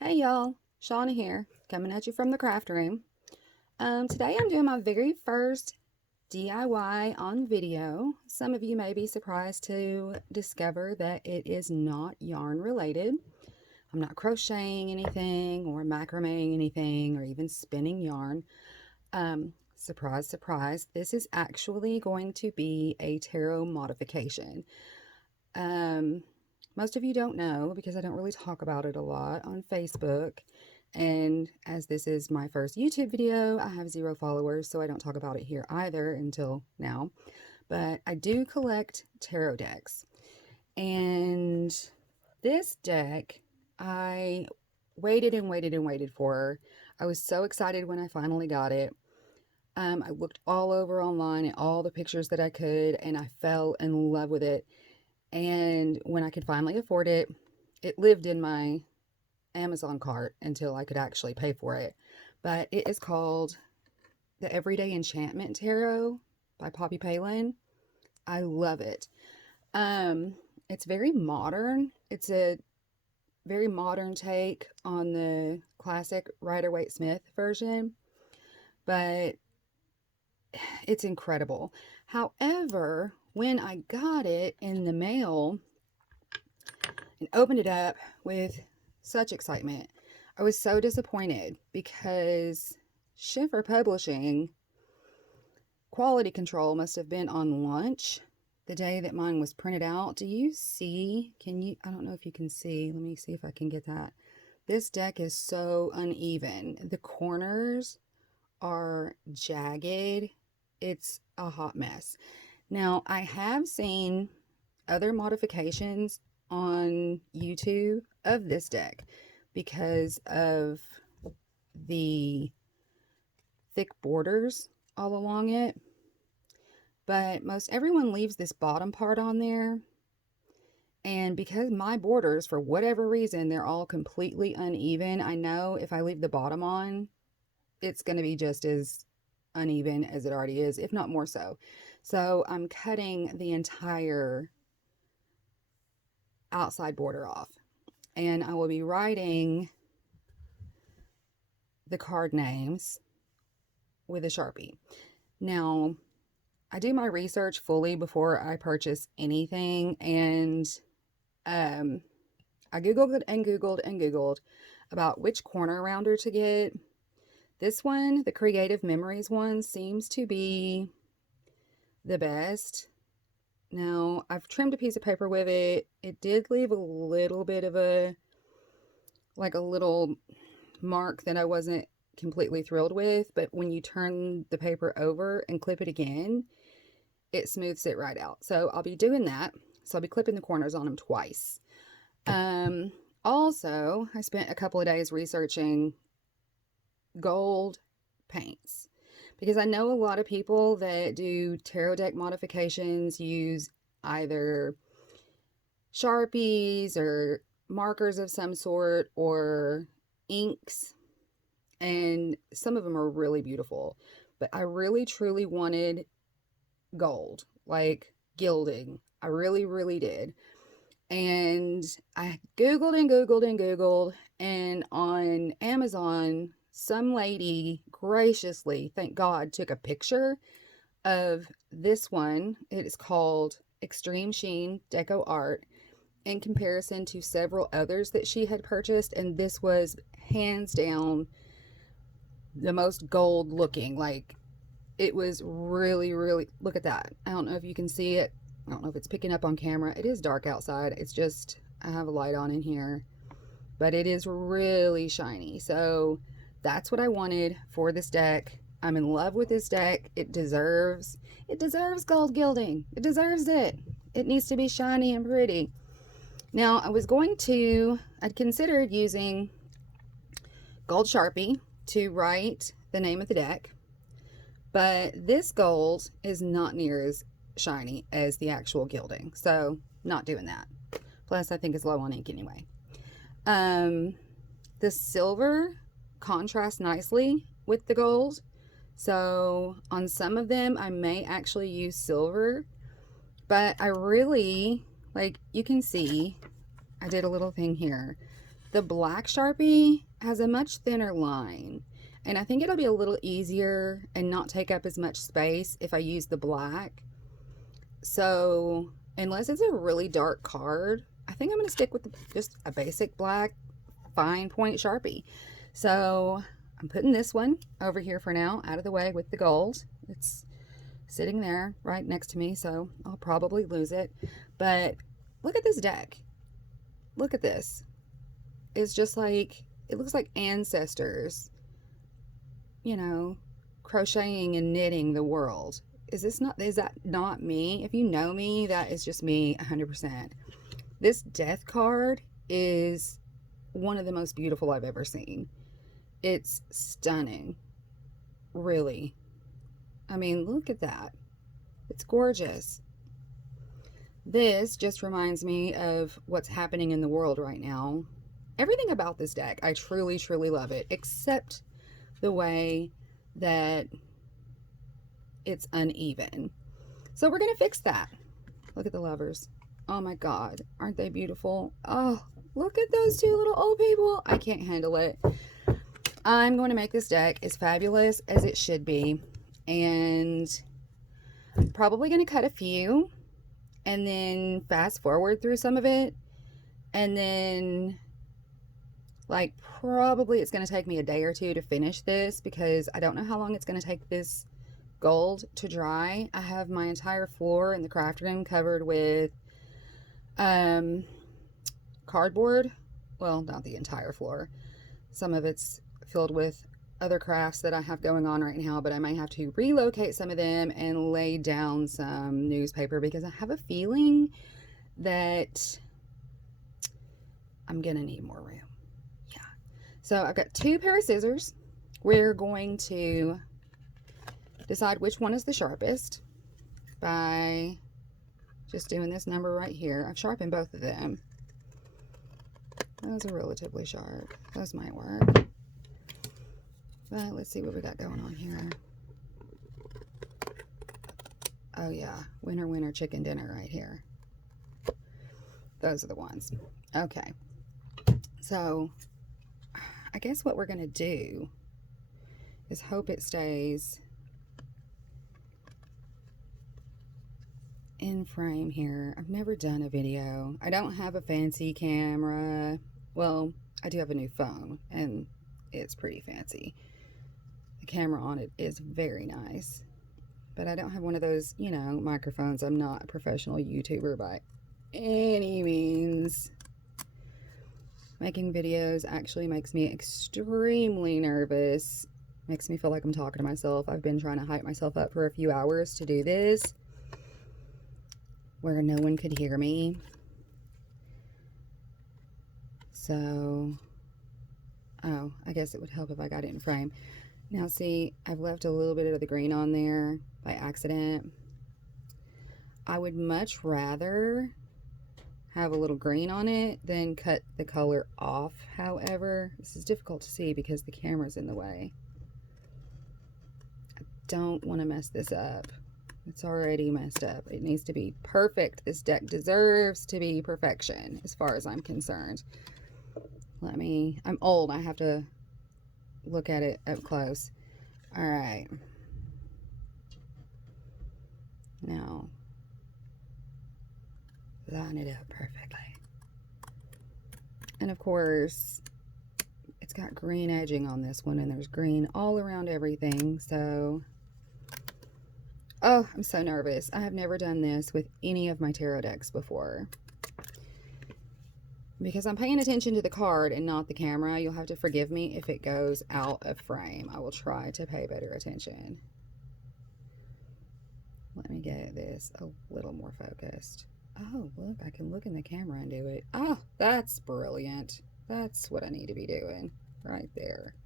Hey y'all, Shauna here, coming at you from the craft room. Today I'm doing my very first DIY on video. Some of you may be surprised to discover that it is not yarn related. I'm not crocheting anything or macrameing anything or even spinning yarn. Surprise, surprise, this is actually going to be a tarot modification. Um, Most of you don't know because I don't really talk about it a lot on Facebook. And as this is my first YouTube video, I have 0 followers, so I don't talk about it here either until now. But I do collect tarot decks. And this deck, I waited and waited and waited for. I was so excited when I finally got it. I looked all over online at all the pictures that I could, and I fell in love with it. And when I could finally afford it, it lived in my Amazon cart until I could actually pay for it. But it is called the Everyday Enchantment Tarot by Palin. I love it. It's very modern. It's a very modern take on the classic Rider-Waite-Smith version, but it's incredible. However, when I got it in the mail and opened it up with such excitement, I was so disappointed because Schiffer Publishing quality control must have been on lunch the day that mine was printed out. Do you see? I don't know if you can see. Let me see if I can get that. This deck is so uneven. The corners are jagged. It's a hot mess. Now, I have seen other modifications on YouTube of this deck because of the thick borders all along it. But most everyone leaves this bottom part on there. And because my borders, for whatever reason, they're all completely uneven, I know if I leave the bottom on, it's going to be just as uneven as it already is, if not more so. So I'm cutting the entire outside border off. And I will be writing the card names with a Sharpie. Now, I do my research fully before I purchase anything, and I Googled and Googled and Googled about which corner rounder to get. This one, the Creative Memories one, seems to be the best. Now, I've trimmed a piece of paper with it. It did leave a little bit of a little mark that I wasn't completely thrilled with, but when you turn the paper over and clip it again, it smooths it right out. So I'll be doing that. So I'll be clipping the corners on them twice. Also, I spent a couple of days researching gold paints because I know a lot of people that do tarot deck modifications use either Sharpies or markers of some sort or inks, and some of them are really beautiful, but I really truly wanted gold, like gilding. I really, really did. And I Googled and Googled and Googled, and on Amazon, some lady graciously, thank God, took a picture of this one. It is called Extreme Sheen Deco Art in comparison to several others that she had purchased, and this was hands down the most gold looking. Like, it was really, really, look at that. I don't know if you can see it. I don't know if it's picking up on camera. It is dark outside. It's just, I have a light on in here, but it is really shiny. So that's what I wanted for this deck. I'm in love with this deck. It deserves gold gilding. It deserves it. It needs to be shiny and pretty. Now, I'd considered using gold Sharpie to write the name of the deck, but this gold is not near as shiny as the actual gilding, so not doing that. Plus, I think it's low on ink anyway. The silver contrasts nicely with the gold, so on some of them I may actually use silver, but I really, like, you can see I did a little thing here. The black Sharpie has a much thinner line, and I think it'll be a little easier and not take up as much space if I use the black. So unless it's a really dark card, I think I'm going to stick with just a basic black fine point Sharpie. So I'm putting this one over here for now, out of the way with the gold. It's sitting there right next to me, so I'll probably lose it. But look at this deck. Look at this. It's just like, it looks like ancestors, you know, crocheting and knitting the world. Is that not me? If you know me, that is just me 100%. This death card is one of the most beautiful I've ever seen. It's stunning. Really. I mean, look at that. It's gorgeous. This just reminds me of what's happening in the world right now. Everything about this deck, I truly, truly love it, except the way that it's uneven. So we're going to fix that. Look at the lovers. Oh my God, aren't they beautiful? Oh, look at those two little old people. I can't handle it. I'm going to make this deck as fabulous as it should be. And I'm probably going to cut a few and then fast forward through some of it. And then, like, probably it's going to take me a day or two to finish this because I don't know how long it's going to take this gold to dry. I have my entire floor in the craft room covered with cardboard. Well, not the entire floor. Some of it's filled with other crafts that I have going on right now, but I might have to relocate some of them and lay down some newspaper because I have a feeling that I'm gonna need more room. Yeah. So I've got 2 pair of scissors. We're going to decide which one is the sharpest by just doing this number right here. I've sharpened both of them. Those are relatively sharp. Those might work. But let's see what we got going on here. Oh yeah, winner, winner, chicken dinner right here. Those are the ones. Okay. So I guess what we're going to do is hope it stays in frame here. I've never done a video. I don't have a fancy camera. Well, I do have a new phone and it's pretty fancy. The camera on it is very nice, but I don't have one of those, you know, microphones. I'm not a professional YouTuber by any means. Making videos actually makes me extremely nervous. Makes me feel like I'm talking to myself. I've been trying to hype myself up for a few hours to do this, where no one could hear me. So, oh, I guess it would help if I got it in frame. Now see, I've left a little bit of the green on there by accident. I would much rather have a little green on it than cut the color off. However, this is difficult to see because the camera's in the way. I don't want to mess this up. It's already messed up. It needs to be perfect. This deck deserves to be perfection as far as I'm concerned. I'm old. I have to look at it up close. All right. Now, line it up perfectly. And of course, it's got green edging on this one, and there's green all around everything. So, oh, I'm so nervous. I have never done this with any of my tarot decks before. Because I'm paying attention to the card and not the camera, you'll have to forgive me if it goes out of frame. I will try to pay better attention. Let me get this a little more focused. Oh, look, I can look in the camera and do it. Oh, that's brilliant. That's what I need to be doing right there.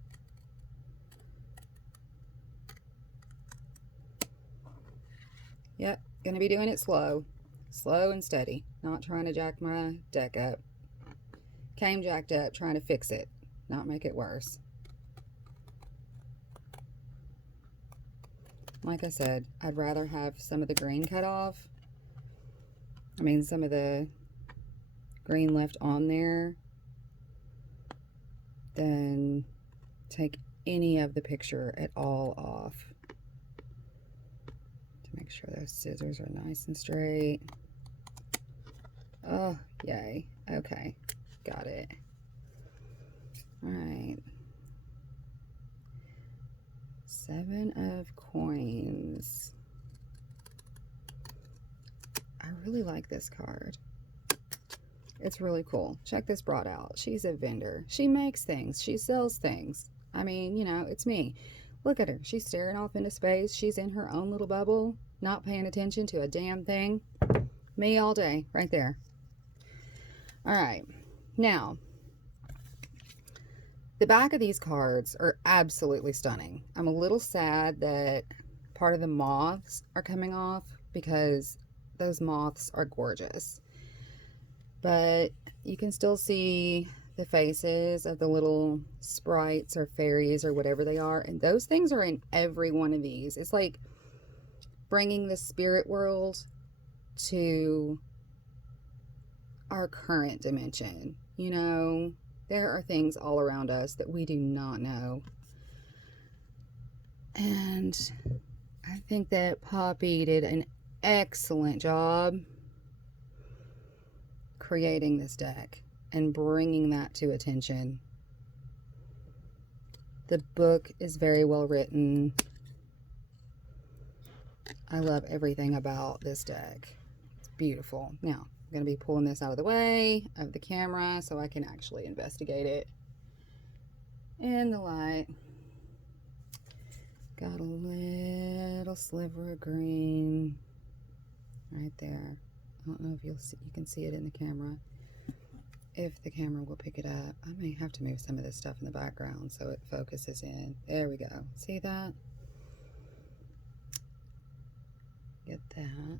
Yep, gonna be doing it slow. Slow and steady. Not trying to jack my deck up. Came jacked up, trying to fix it, not make it worse. Like I said, I'd rather have some of the green cut off. I mean, some of the green left on there then take any of the picture at all off to make sure those scissors are nice and straight. Oh, yay. Okay, got it. All right. 7 of coins. I really like this card. It's really cool. Check this broad out. She's a vendor. She makes things. She sells things. I mean, you know, it's me. Look at her. She's staring off into space. She's in her own little bubble, not paying attention to a damn thing. Me all day, right there. All right. Now, the back of these cards are absolutely stunning. I'm a little sad that part of the moths are coming off because those moths are gorgeous. But you can still see the faces of the little sprites or fairies or whatever they are. And those things are in every one of these. It's like bringing the spirit world to our current dimension. You know, there are things all around us that we do not know. And I think that Poppy did an excellent job creating this deck and bringing that to attention. The book is very well written. I love everything about this deck. It's beautiful. Now, I'm going to be pulling this out of the way of the camera so I can actually investigate it in the light. Got a little sliver of green right there. I don't know if you can see it in the camera. If the camera will pick it up, I may have to move some of this stuff in the background so it focuses in. There we go. See that? Get that.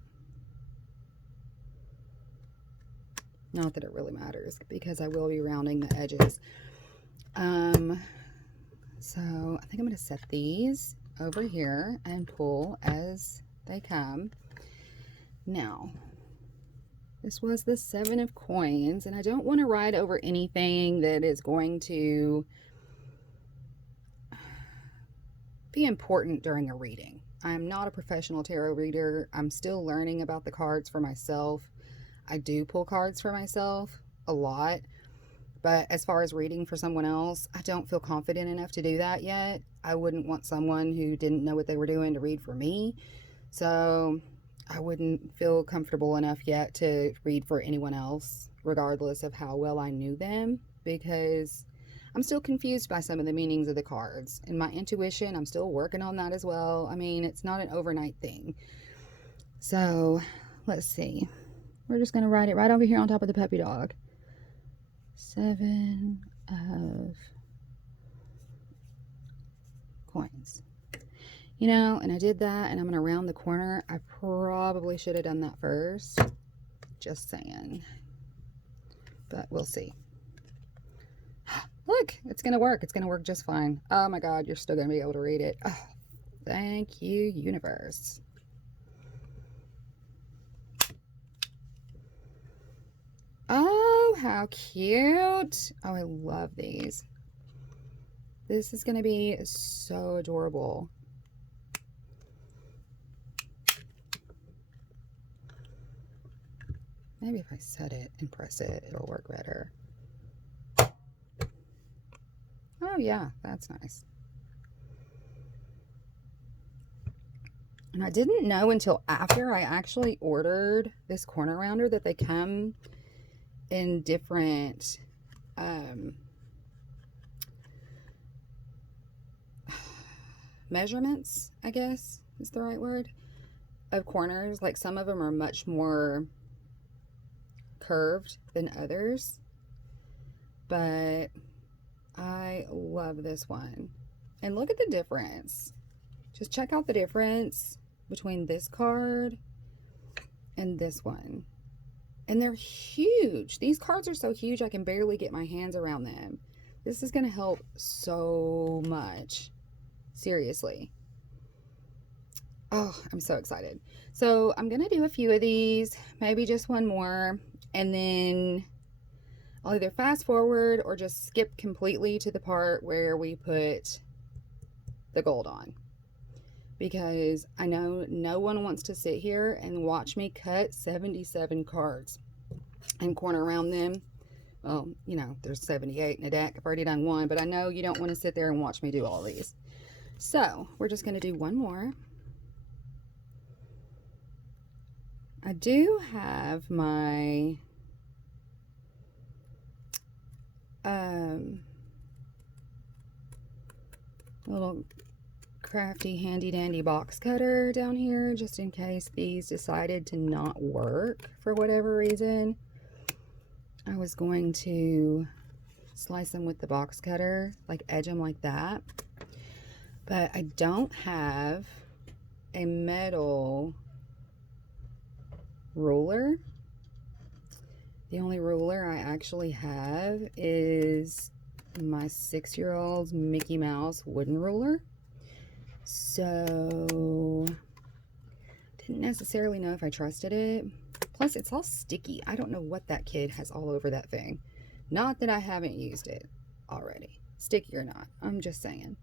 Not that it really matters because I will be rounding the edges. So I think I'm going to set these over here and pull as they come. Now, this was the 7 of coins, and I don't want to ride over anything that is going to be important during a reading. I'm not a professional tarot reader. I'm still learning about the cards for myself. I do pull cards for myself a lot, but as far as reading for someone else, I don't feel confident enough to do that yet. I wouldn't want someone who didn't know what they were doing to read for me. So I wouldn't feel comfortable enough yet to read for anyone else, regardless of how well I knew them, because I'm still confused by some of the meanings of the cards. And my intuition, I'm still working on that as well. I mean, it's not an overnight thing. So let's see. We're just going to write it right over here on top of the puppy dog. 7 of coins. You know, and I did that, and I'm going to round the corner. I probably should have done that first. Just saying. But we'll see. Look, it's going to work. It's going to work just fine. Oh my God, you're still going to be able to read it. Oh, thank you, universe. Oh, how cute. Oh, I love these. This is going to be so adorable. Maybe if I set it and press it, it'll work better. Oh yeah, that's nice. And I didn't know until after I actually ordered this corner rounder that they come in different measurements, I guess is the right word, of corners. Like some of them are much more curved than others, but I love this one. And look at the difference. Just check out the difference between this card and this one. And they're huge. These cards are so huge I can barely get my hands around them. This is going to help so much. Seriously. Oh, I'm so excited. So I'm going to do a few of these, maybe just one more. And then I'll either fast forward or just skip completely to the part where we put the gold on, because I know no one wants to sit here and watch me cut 77 cards and corner around them. Well, you know, there's 78 in a deck. I've already done one, but I know you don't want to sit there and watch me do all these. So we're just going to do one more. I do have my little crafty handy dandy box cutter down here, just in case these decided to not work for whatever reason. I was going to slice them with the box cutter, like edge them like that, but I don't have a metal ruler. The only ruler I actually have is my 6-year-old's Mickey Mouse wooden ruler. So didn't necessarily know if I trusted it. Plus it's all sticky. I don't know what that kid has all over that thing. Not that I haven't used it already, sticky or not, I'm just saying.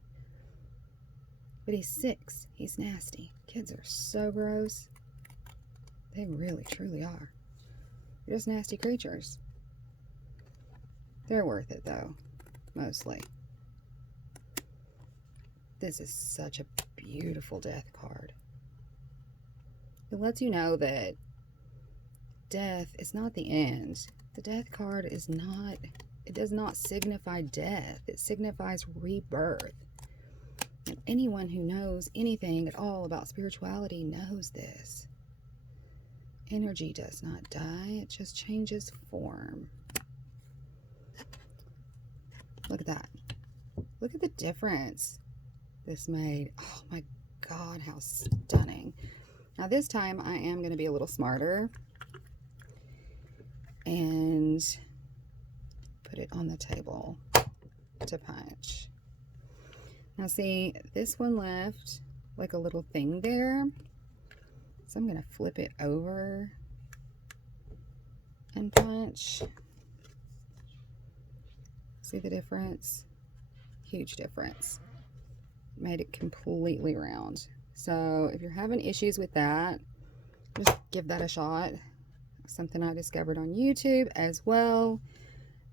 But he's 6. He's nasty. Kids are so gross. They really truly are. They're just nasty creatures. They're worth it though, mostly. This is such a beautiful death card. It lets you know that death is not the end. The death card is not, it does not signify death. It signifies rebirth. And anyone who knows anything at all about spirituality knows this. Energy does not die, it just changes form. Look at that. Look at the difference this made. Oh my God, how stunning. Now this time I am going to be a little smarter and put it on the table to punch. Now see, this one left like a little thing there. So I'm going to flip it over and punch. See the difference? Huge difference. Made it completely round. So if you're having issues with that, just give that a shot. Something I discovered on YouTube, as well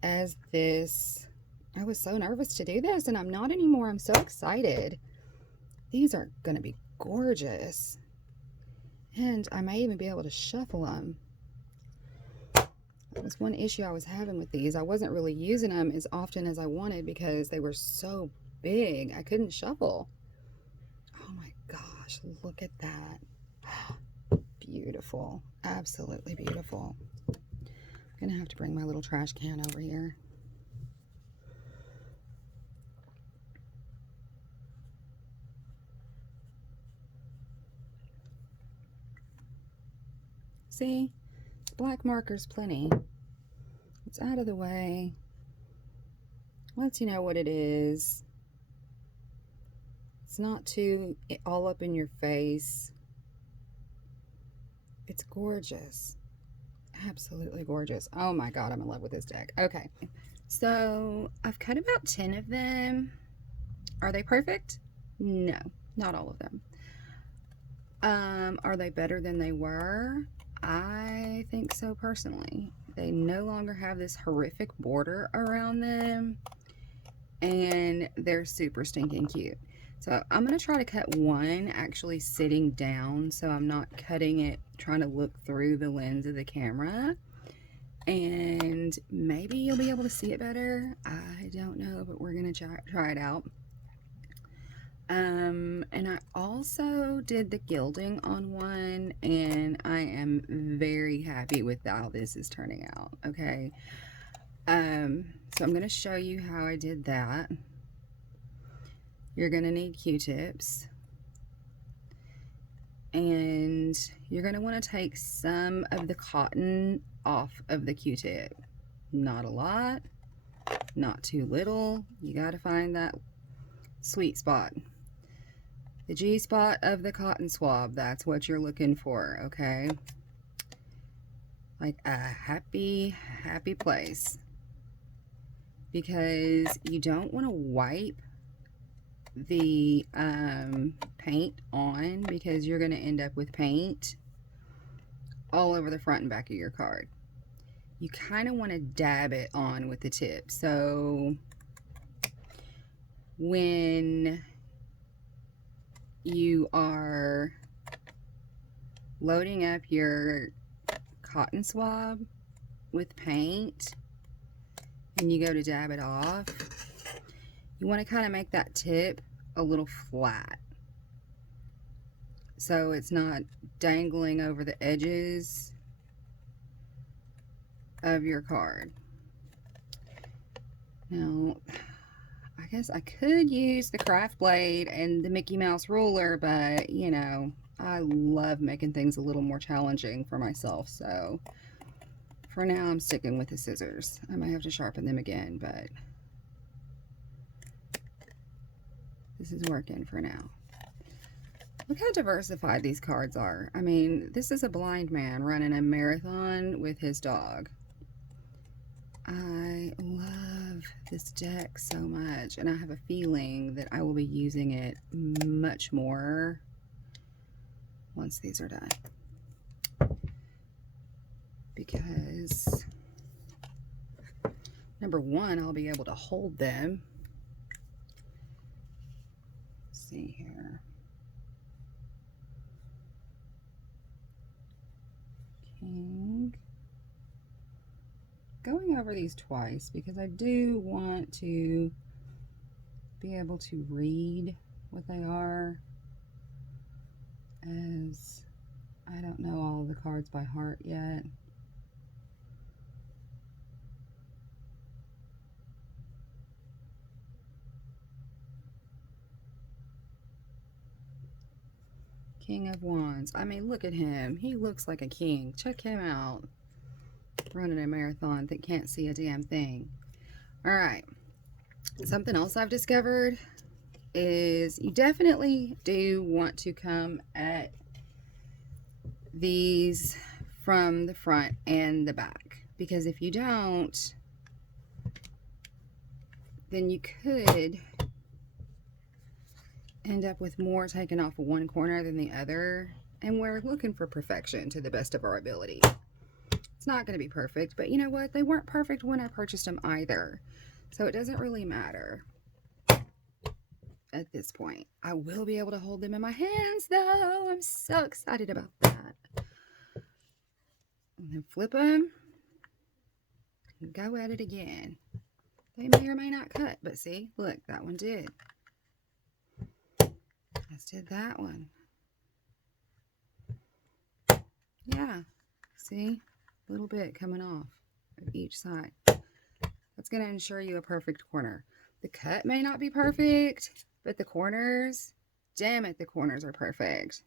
as this. I was so nervous to do this, and I'm not anymore. I'm so excited. These are going to be gorgeous. And I may even be able to shuffle them. That was one issue I was having with these. I wasn't really using them as often as I wanted because they were so big. I couldn't shuffle. Oh my gosh, look at that. Beautiful. Absolutely beautiful. I'm going to have to bring my little trash can over here. See, black marker's plenty. It's out of the way. Lets you know what it is. It's not too all up in your face. It's gorgeous. Absolutely gorgeous. Oh my God, I'm in love with this deck. Okay, so I've cut about 10 of them. Are they perfect? No, not all of them. Are they better than they were? I think so personally. They no longer have this horrific border around them, and they're super stinking cute. So I'm going to try to cut one actually sitting down, so I'm not cutting it trying to look through the lens of the camera, and maybe you'll be able to see it better. I don't know, but we're going to try it out. And I also did the gilding on one, and I am very happy with how this is turning out. Okay. So I'm going to show you how I did that. You're going to need Q-tips, and you're going to want to take some of the cotton off of the Q-tip. Not a lot, not too little. You got to find that sweet spot. The G-spot of the cotton swab, that's what you're looking for, okay? Like a happy, happy place. because you don't want to wipe the paint on, because you're going to end up with paint all over the front and back of your card. You kind of want to dab it on with the tip. So when you are loading up your cotton swab with paint and you go to dab it off, you want to kind of make that tip a little flat so it's not dangling over the edges of your card. Now, I guess I could use the craft blade and the Mickey Mouse ruler, but you know, I love making things a little more challenging for myself, so for now I'm sticking with the scissors. I might have to sharpen them again, but this is working for now. Look how diversified these cards are. I mean, this is a blind man running a marathon with his dog. I love this deck so much, and I have a feeling that I will be using it much more once these are done, because number one, I'll be able to hold them. Let's see here. King. Going over these twice because I do want to be able to read what they are, as I don't know all of the cards by heart yet. King of Wands. I mean, look at him. He looks like a king. Check him out. Running a marathon that can't see a damn thing. Alright. Something else I've discovered is you definitely do want to come at these from the front and the back, because if you don't, then you could end up with more taken off of one corner than the other, and we're looking for perfection to the best of our ability. It's not going to be perfect, but you know what? They weren't perfect when I purchased them either, so it doesn't really matter at this point. I will be able to hold them in my hands though. I'm so excited about that. And then flip them and go at it again. They may or may not cut, but see, look, that one did. As did that one. Yeah, see, a little bit coming off of each side. That's going to ensure you a perfect corner. The cut may not be perfect, but the corners, damn it, the corners are perfect.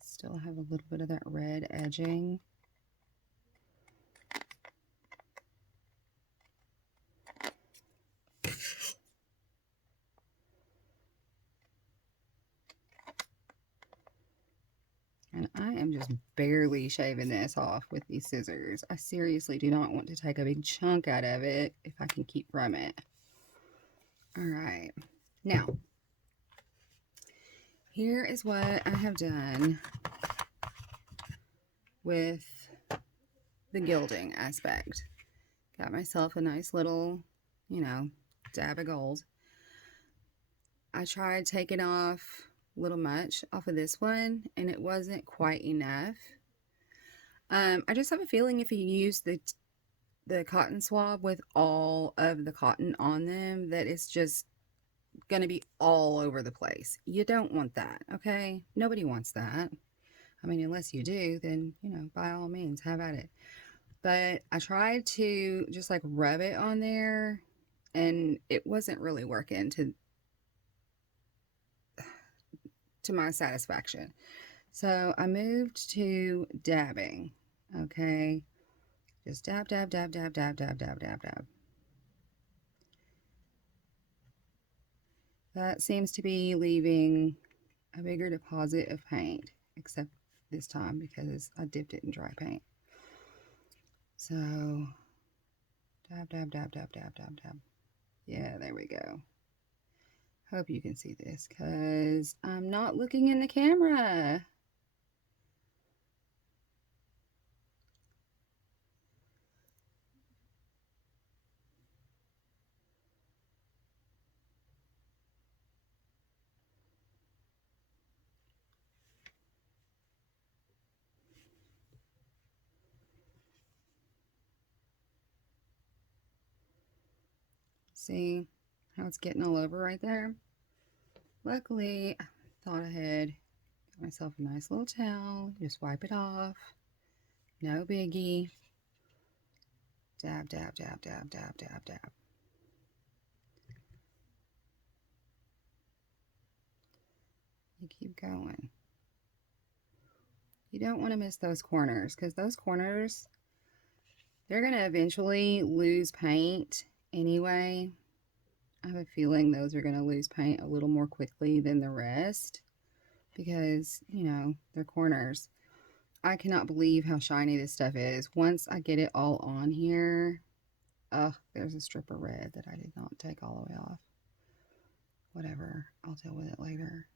Still have a little bit of that red edging. And I am just barely shaving this off with these scissors. I seriously do not want to take a big chunk out of it if I can keep from it. All right. Now, here is what I have done with the gilding aspect. Got myself a nice little, you know, dab of gold. I tried taking off a little much off of this one, and it wasn't quite enough. I just have a feeling if you use the cotton swab with all of the cotton on them, that it's just going to be all over the place. You don't want that, okay? Nobody wants that. I mean, unless you do, then, you know, by all means, have at it. But I tried to just like rub it on there, and it wasn't really working to my satisfaction. So I moved to dabbing, okay? Just dab, dab, dab, dab, dab, dab, dab, dab, dab. That seems to be leaving a bigger deposit of paint, except this time because I dipped it in dry paint. So, dab, dab, dab, dab, dab, dab, dab. Yeah, there we go. Hope you can see this because I'm not looking in the camera. See how it's getting all over right there? Luckily, I thought ahead, got myself a nice little towel, just wipe it off. No biggie. Dab, dab, dab, dab, dab, dab, dab. You keep going. You don't want to miss those corners because those corners, they're going to eventually lose paint anyway. I have a feeling those are going to lose paint a little more quickly than the rest because, you know, they're corners. I cannot believe how shiny this stuff is. Once I get it all on here, there's a strip of red that I did not take all the way off. Whatever, I'll deal with it later.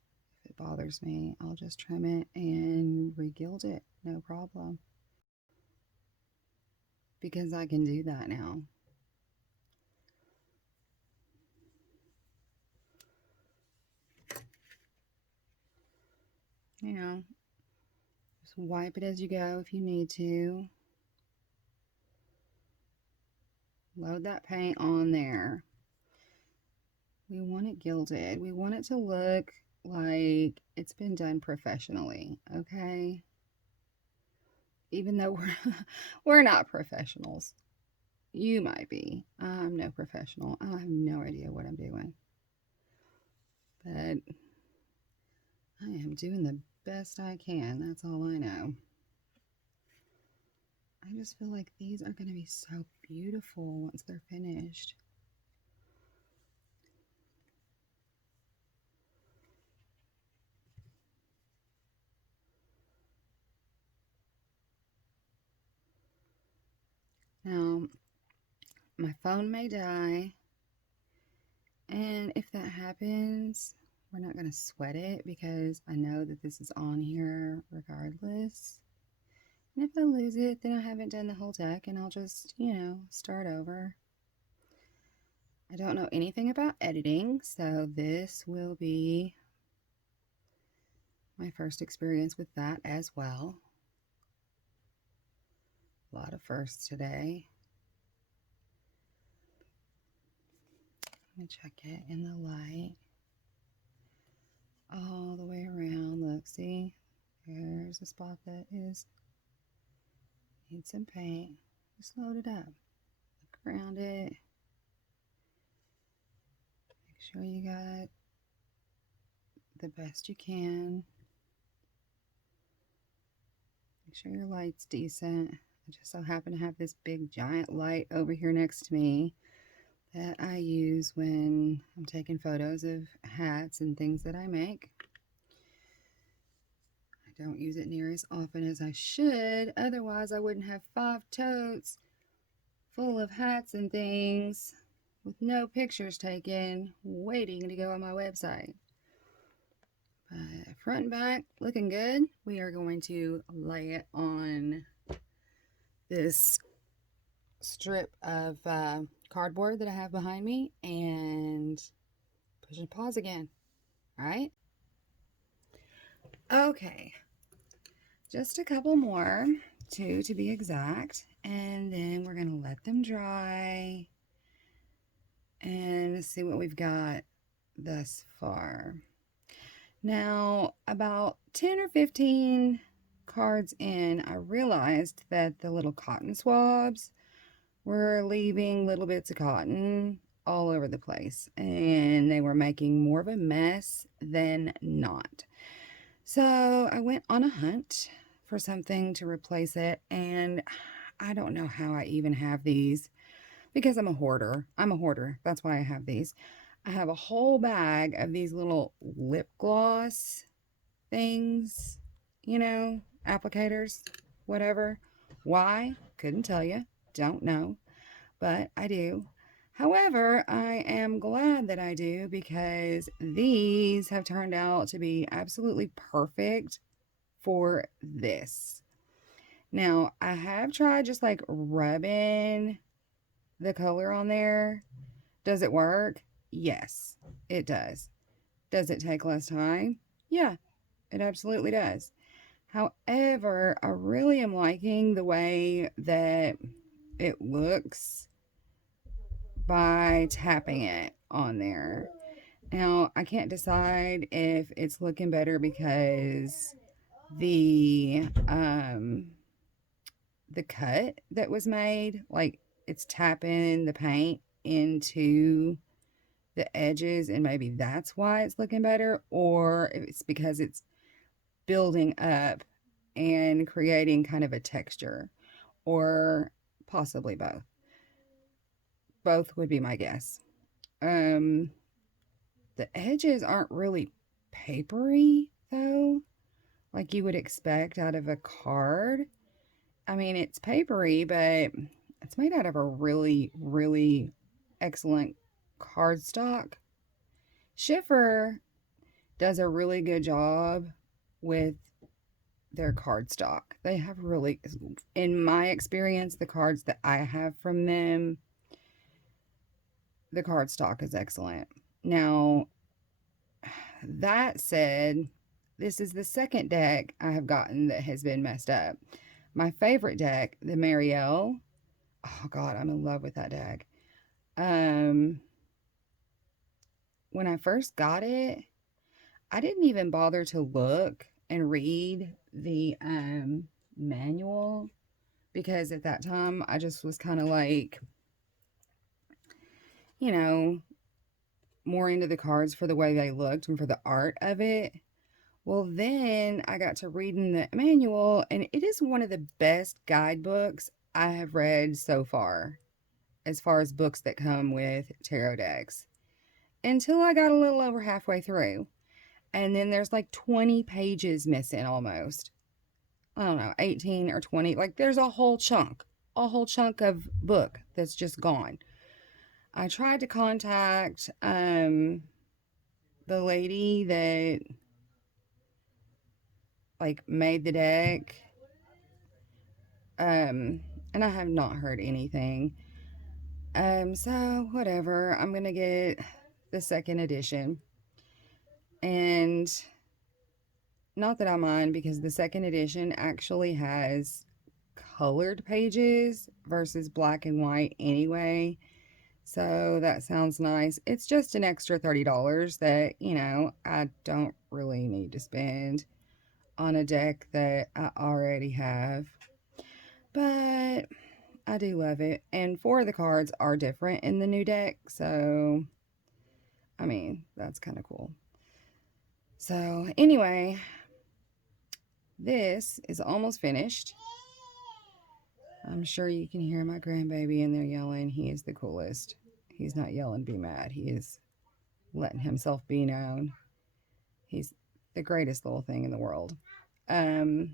If it bothers me, I'll just trim it and re-gild it, no problem. Because I can do that now. You know, just wipe it as you go if you need to. Load that paint on there. We want it gilded. We want it to look like it's been done professionally, okay? Even though we're not professionals. You might be. I'm no professional. I have no idea what I'm doing. But I am doing the best I can. That's all I know. I just feel like these are going to be so beautiful once they're finished. Now, my phone may die, and if that happens, we're not going to sweat it because I know that this is on here regardless. And if I lose it, then I haven't done the whole deck and I'll just, you know, start over. I don't know anything about editing, so this will be my first experience with that as well. A lot of firsts today. Let me check it in the light. All the way around. Look, see? There's a spot that needs some paint. Just load it up. Look around it. Make sure you got the best you can. Make sure your light's decent. I just so happen to have this big giant light over here next to me that I use when I'm taking photos of hats and things that I make. I don't use it near as often as I should, otherwise I wouldn't have 5 totes full of hats and things with no pictures taken waiting to go on my website. But front and back looking good. We are going to lay it on this strip of cardboard that I have behind me and push and pause again. All right. Okay, just a couple more, 2 to be exact, and then we're gonna let them dry and see what we've got thus far. Now, about 10 or 15 cards in, I realized that the little cotton swabs were leaving little bits of cotton all over the place, and they were making more of a mess than not. So I went on a hunt for something to replace it, and I don't know how I even have these because I'm a hoarder. I'm a hoarder. That's why I have these. I have a whole bag of these little lip gloss things, you know, applicators, whatever. Why? Couldn't tell you. Don't know. But I do. However, I am glad that I do because these have turned out to be absolutely perfect for this. Now, I have tried just like rubbing the color on there. Does it work? Yes, it does. Does it take less time? Yeah, it absolutely does. However, I really am liking the way that it looks by tapping it on there. Now, I can't decide if it's looking better because the the cut that was made, like it's tapping the paint into the edges and maybe that's why it's looking better, or if it's because it's building up and creating kind of a texture, or possibly both. Both would be my guess. Um, the edges aren't really papery though, like you would expect out of a card. I mean, it's papery, but it's made out of a really, really excellent cardstock. Schiffer does a really good job with their cardstock. They have really, in my experience, the cards that I have from them, the cardstock is excellent. Now, that said, this is the second deck I have gotten that has been messed up. My favorite deck, the Marielle, oh God, I'm in love with that deck. When I first got it, I didn't even bother to look and read the manual because at that time I just was kind of like, you know, more into the cards for the way they looked and for the art of it. Well, then I got to reading the manual, and it is one of the best guidebooks I have read so far as books that come with tarot decks, until I got a little over halfway through. And then there's like 20 pages missing almost. I don't know, 18 or 20. Like there's a whole chunk of book that's just gone. I tried to contact the lady that like made the deck, and I have not heard anything. So whatever, I'm gonna get the second edition. And not that I mind because the second edition actually has colored pages versus black and white anyway. So that sounds nice. It's just an extra $30 that, you know, I don't really need to spend on a deck that I already have. But I do love it. And 4 of the cards are different in the new deck. So, I mean, that's kind of cool. So, anyway, this is almost finished. I'm sure you can hear my grandbaby in there yelling. He is the coolest. He's not yelling, be mad. He is letting himself be known. He's the greatest little thing in the world. But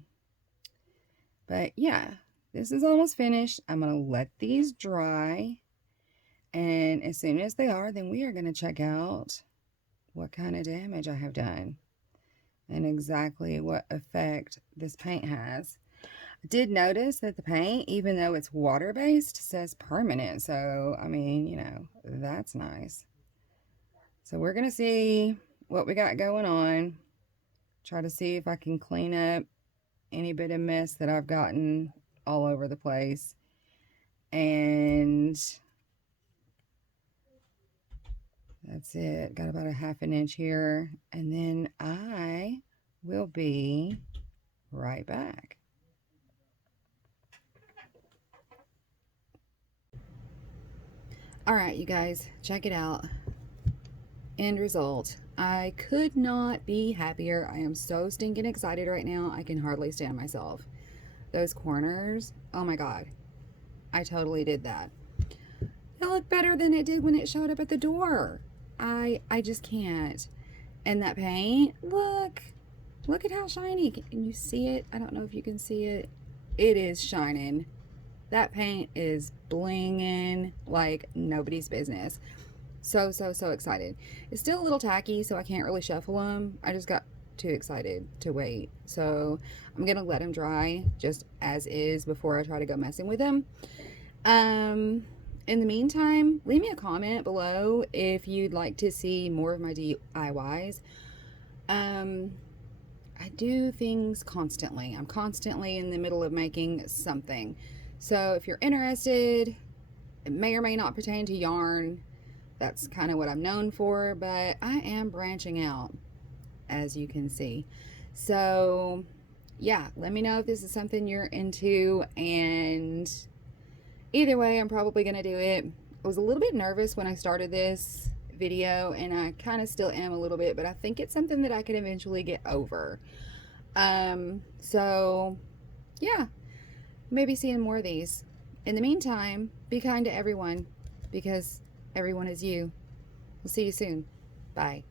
yeah, this is almost finished. I'm going to let these dry. And as soon as they are, then we are going to check out what kind of damage I have done and exactly what effect this paint has. I did notice that the paint, even though it's water-based, says permanent. So, I mean, you know, that's nice. So we're going to see what we got going on. Try to see if I can clean up any bit of mess that I've gotten all over the place. And that's it. Got about a ½ inch here. And then I will be right back. All right, you guys, check it out. End result. I could not be happier. I am so stinking excited right now. I can hardly stand myself. Those corners, oh my God. I totally did that. It looked better than it did when it showed up at the door. I just can't. And that paint, look. Look at how shiny. Can you see it? I don't know if you can see it. It is shining. That paint is blinging like nobody's business. So excited. It's still a little tacky, so I can't really shuffle them. I just got too excited to wait. So I'm going to let them dry just as is before I try to go messing with them. In the meantime, leave me a comment below if you'd like to see more of my DIYs. I do things constantly. I'm constantly in the middle of making something. So if you're interested, it may or may not pertain to yarn. That's kind of what I'm known for, but I am branching out, as you can see. So yeah, let me know if this is something you're into, and either way, I'm probably going to do it. I was a little bit nervous when I started this video, and I kind of still am a little bit, but I think it's something that I can eventually get over. So yeah, maybe seeing more of these. In the meantime, be kind to everyone, because everyone is you. We'll see you soon. Bye.